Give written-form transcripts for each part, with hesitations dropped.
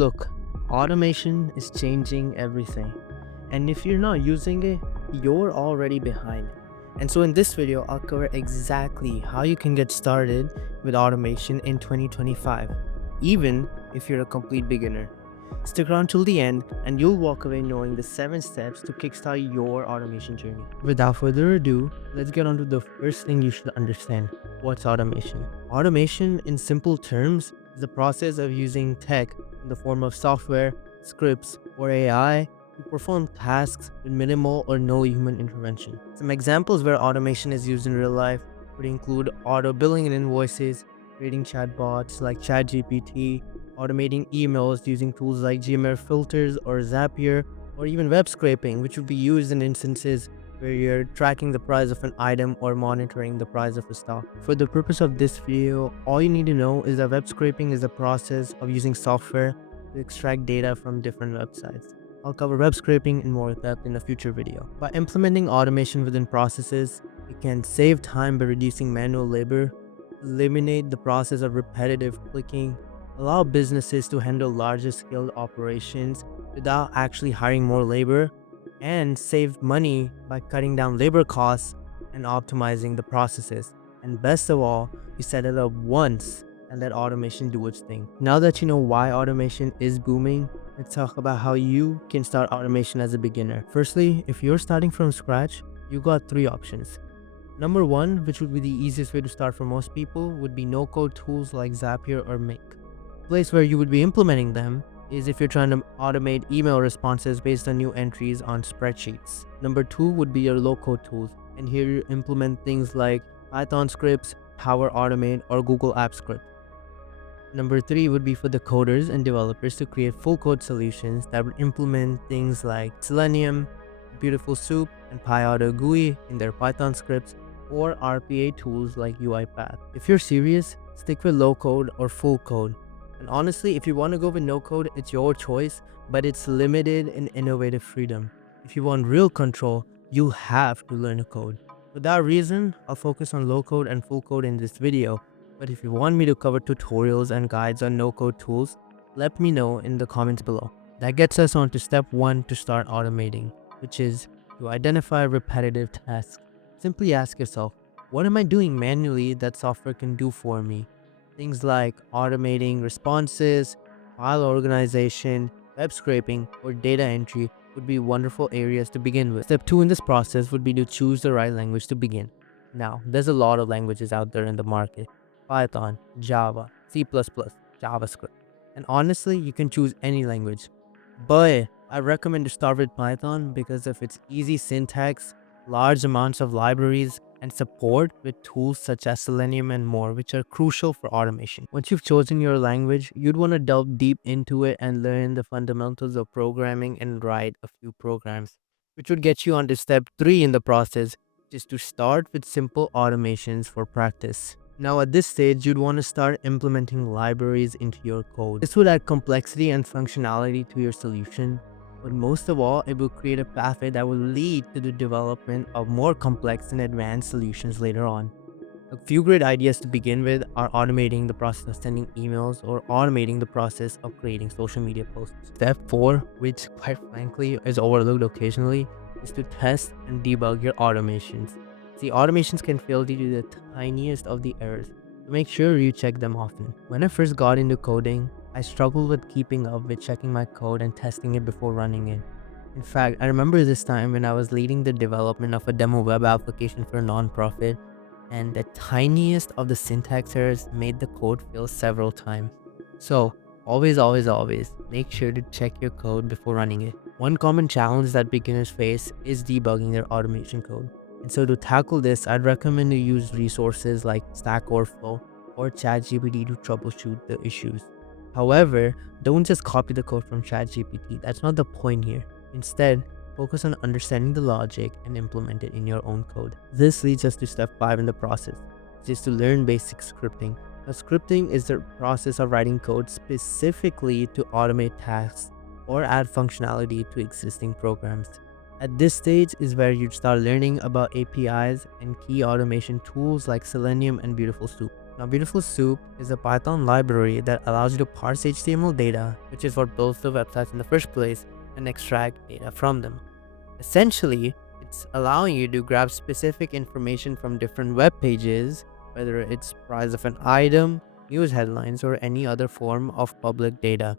Look, automation is changing everything, and if you're not using it, you're already behind. And so in this video, I'll cover exactly how you can get started with automation in 2025, even if you're a complete beginner. Stick around till the end and you'll walk away knowing the 7 steps to kickstart your automation journey. Without further ado, let's get on to the first thing you should understand. What's automation? Automation, in simple terms, is the process of using tech in the form of software, scripts, or AI to perform tasks with minimal or no human intervention. Some examples where automation is used in real life would include auto billing and invoices, creating chatbots like ChatGPT, automating emails using tools like Gmail filters or Zapier, or even web scraping, which would be used in instances where you're tracking the price of an item or monitoring the price of a stock. For the purpose of this video, all you need to know is that web scraping is the process of using software to extract data from different websites. I'll cover web scraping in more depth in a future video. By implementing automation within processes, it can save time by reducing manual labor, eliminate the process of repetitive clicking, allow businesses to handle larger scale operations without actually hiring more labor, and save money by cutting down labor costs and optimizing the processes. And best of all, you set it up once and let automation do its thing. Now that you know why automation is booming, let's talk about how you can start automation as a beginner. Firstly, if you're starting from scratch, you got 3 options. Number 1, which would be the easiest way to start for most people, would be no-code tools like Zapier or Make. The place where you would be implementing them is if you're trying to automate email responses based on new entries on spreadsheets. Number 2 would be your low-code tools, and here you implement things like Python scripts, Power Automate, or Google Apps Script. Number 3 would be for the coders and developers to create full code solutions that would implement things like Selenium, Beautiful Soup, and PyAuto GUI in their Python scripts, or RPA tools like UiPath. If you're serious, stick with low code or full code. And honestly, if you want to go with no code, it's your choice, but it's limited in innovative freedom. If you want real control, you have to learn a code. For that reason, I'll focus on low code and full code in this video. But if you want me to cover tutorials and guides on no code tools, let me know in the comments below. That gets us on to step 1 to start automating, which is to identify repetitive tasks. Simply ask yourself, what am I doing manually that software can do for me? Things like automating responses, file organization, web scraping, or data entry would be wonderful areas to begin with. Step 2 in this process would be to choose the right language to begin. Now, there's a lot of languages out there in the market. Python, Java, C++, JavaScript. And honestly, you can choose any language. But I recommend to start with Python because of its easy syntax, large amounts of libraries, and support with tools such as Selenium and more, which are crucial for automation. Once you've chosen your language, you'd want to delve deep into it and learn the fundamentals of programming and write a few programs, which would get you on to step 3 in the process, which is to start with simple automations for practice. Now at this stage, you'd want to start implementing libraries into your code. This would add complexity and functionality to your solution, but most of all, it will create a pathway that will lead to the development of more complex and advanced solutions later on. A few great ideas to begin with are automating the process of sending emails or automating the process of creating social media posts. Step 4, which quite frankly is overlooked occasionally, is to test and debug your automations. See, automations can fail due to the tiniest of the errors, so make sure you check them often. When I first got into coding, I struggled with keeping up with checking my code and testing it before running it. In fact, I remember this time when I was leading the development of a demo web application for a nonprofit, and the tiniest of the syntax errors made the code fail several times. So, always make sure to check your code before running it. One common challenge that beginners face is debugging their automation code. And so to tackle this, I'd recommend to use resources like Stack Overflow or ChatGPT to troubleshoot the issues. However, don't just copy the code from ChatGPT. That's not the point here. Instead, focus on understanding the logic and implement it in your own code. This leads us to step 5 in the process, which is to learn basic scripting. Now, scripting is the process of writing code specifically to automate tasks or add functionality to existing programs. At this stage is where you'd start learning about APIs and key automation tools like Selenium and Beautiful Soup. Now, Beautiful Soup is a Python library that allows you to parse HTML data, which is what builds the websites in the first place, and extract data from them. Essentially, it's allowing you to grab specific information from different web pages, whether it's price of an item, news headlines, or any other form of public data.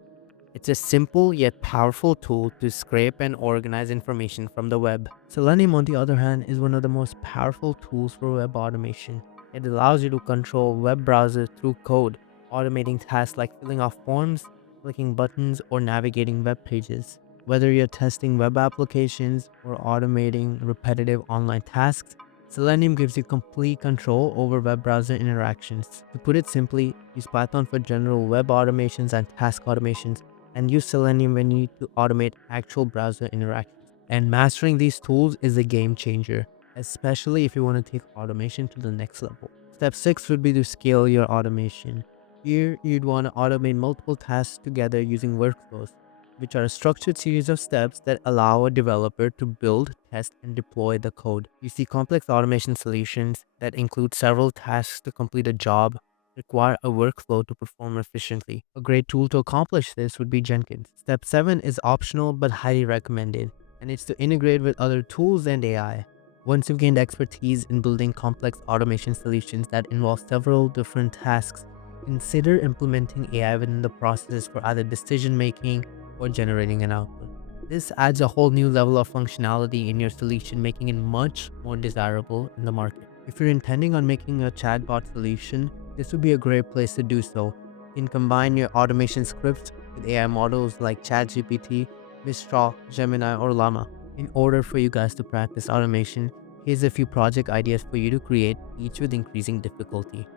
It's a simple yet powerful tool to scrape and organize information from the web. Selenium, on the other hand, is one of the most powerful tools for web automation. It allows you to control web browsers through code, automating tasks like filling out forms, clicking buttons, or navigating web pages. Whether you're testing web applications or automating repetitive online tasks, Selenium gives you complete control over web browser interactions. To put it simply, use Python for general web automations and task automations, and use Selenium when you need to automate actual browser interactions. And mastering these tools is a game changer, especially if you want to take automation to the next level. Step 6 would be to scale your automation. Here, you'd want to automate multiple tasks together using workflows, which are a structured series of steps that allow a developer to build, test, and deploy the code. You see, complex automation solutions that include several tasks to complete a job require a workflow to perform efficiently. A great tool to accomplish this would be Jenkins. Step 7 is optional but highly recommended, and it's to integrate with other tools and AI. Once you've gained expertise in building complex automation solutions that involve several different tasks, consider implementing AI within the process for either decision making or generating an output. This adds a whole new level of functionality in your solution, making it much more desirable in the market. If you're intending on making a chatbot solution, this would be a great place to do so. You can combine your automation scripts with AI models like ChatGPT, Mistral, Gemini, or Llama. In order for you guys to practice automation, here's a few project ideas for you to create, each with increasing difficulty.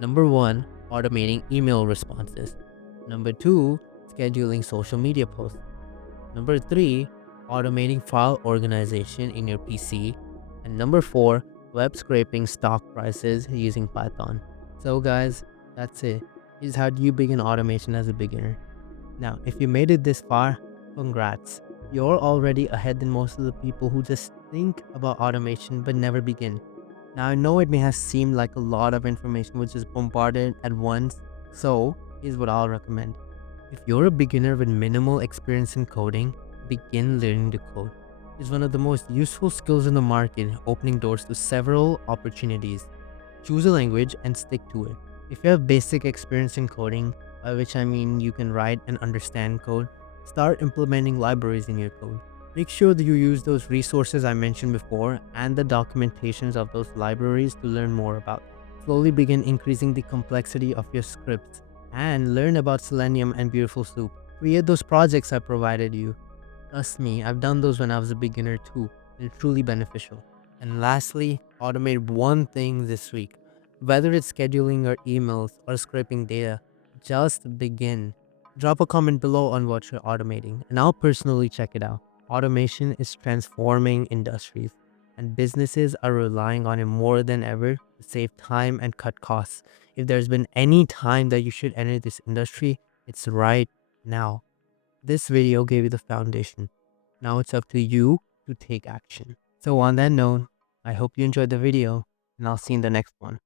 Number 1, automating email responses. Number 2, scheduling social media posts. Number 3, automating file organization in your PC. And number 4, web scraping stock prices using Python. So guys, that's it. Here's how you begin automation as a beginner. Now, if you made it this far, congrats. You're already ahead than most of the people who just think about automation but never begin. Now, I know it may have seemed like a lot of information was just bombarded at once, so here's what I'll recommend. If you're a beginner with minimal experience in coding, begin learning to code. It's one of the most useful skills in the market, opening doors to several opportunities. Choose a language and stick to it. If you have basic experience in coding, by which I mean you can write and understand code, start implementing libraries in your code. Make sure that you use those resources I mentioned before and the documentations of those libraries to learn more about. Slowly begin increasing the complexity of your scripts and learn about Selenium and Beautiful Soup. Create those projects I provided you. Trust me, I've done those when I was a beginner too. They're truly beneficial. And lastly, automate one thing this week. Whether it's scheduling your emails or scraping data, just begin. Drop a comment below on what you're automating, and I'll personally check it out. Automation is transforming industries, and businesses are relying on it more than ever to save time and cut costs. If there's been any time that you should enter this industry, it's right now. This video gave you the foundation. Now it's up to you to take action. So on that note, I hope you enjoyed the video, and I'll see you in the next one.